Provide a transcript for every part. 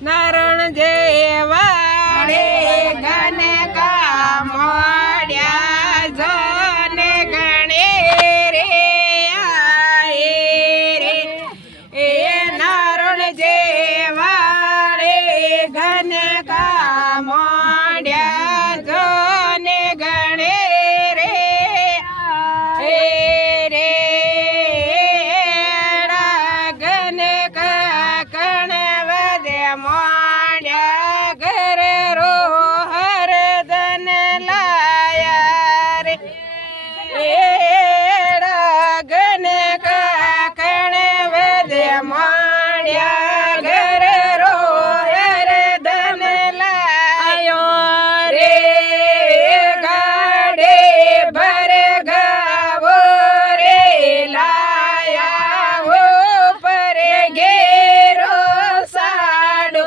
નારણ જેવાડે ગને કામડ્યા જોને ગણે રે આયે રે એ નારણ જેવાડે ગને કામડ્યા જોને ગણે રે આયે રે ગને કાકણ વધે મોડ્યા ઘર રો હરદન લાયા રે ગને કાકણ વધે મોડ્યા ઘર રો હરદન લાયો રે ગાડે ભર ગાવો રે લાયા હો પર ઘેરો સાડો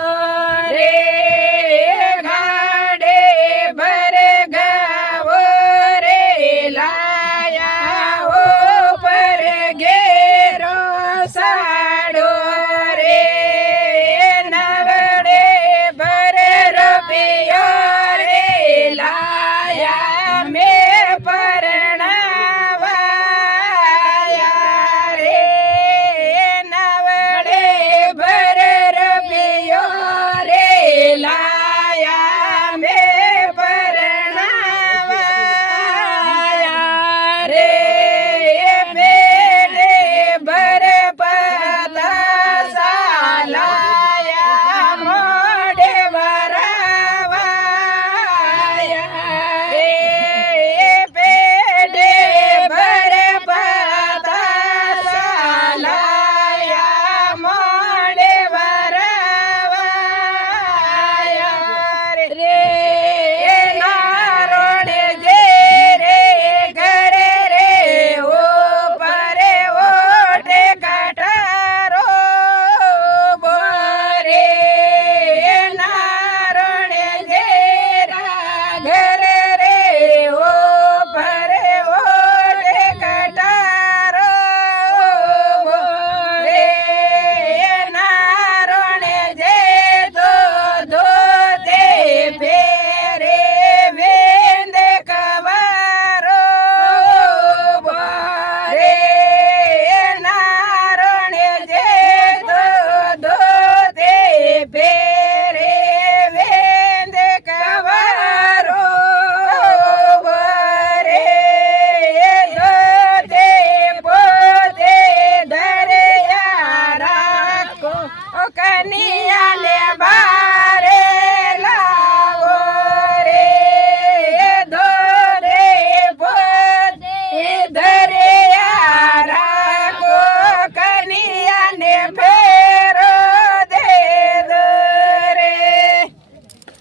રે ગાડે ભર ગાવો રે લાયા હો પર ઘેરો સાડો રે નવડે ભર રૂપિયો રે લાયા મેં પરણાવાયા રે નવડે ભર રૂપિયો રે લાયા મેં પરણાવાયા રે બેડે ભર પતાસા લાયા મોઢે વરાવાયા રે પેડે ભર પતાસા લાયા મોઢે વરાવાયા રે નારોડે જે રે ઘરે રે ઓ પરે ઓઠે કાટારો બોરે નારોડે જે ઘરે રે ઓ પરે ઓઠે કાટારો બોરે નારોડે જે તો ધોતે ફેરે વેંદે કવારો બોરે નારોડે જે તો ધોતે ફેરે વેંદે કવારો બોરે ધોતે પોતે ધર્યા રાખો કનિયાને બારે લાવો રે ધોરે પોતે ધર્યા રાખો કનિયાને